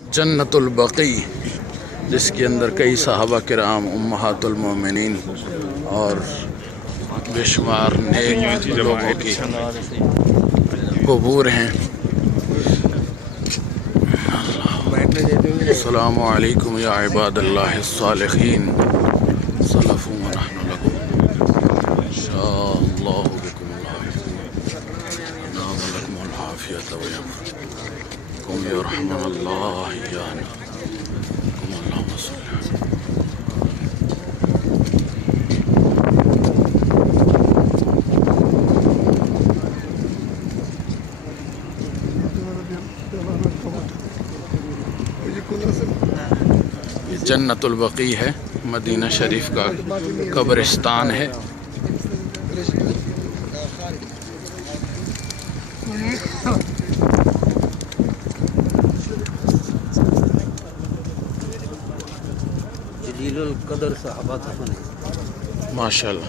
جنت البقیع، جس کے اندر کئی صحابہ کرام، امہات المومنین اور بے شمار نیک لوگوں کی قبور ہیں۔ السلام علیکم یا عباد اللہ الصالحین، صلفوا ونحن لکم انشاء اللہ بکم نام لکم العافیت ویمکم یرحمن اللہ ایانا کم اللہم صلی یہ جنت البقیع ہے، مدینہ شریف کا قبرستان ہے۔ جلیل القدر صحابہ کا ماشاءاللہ۔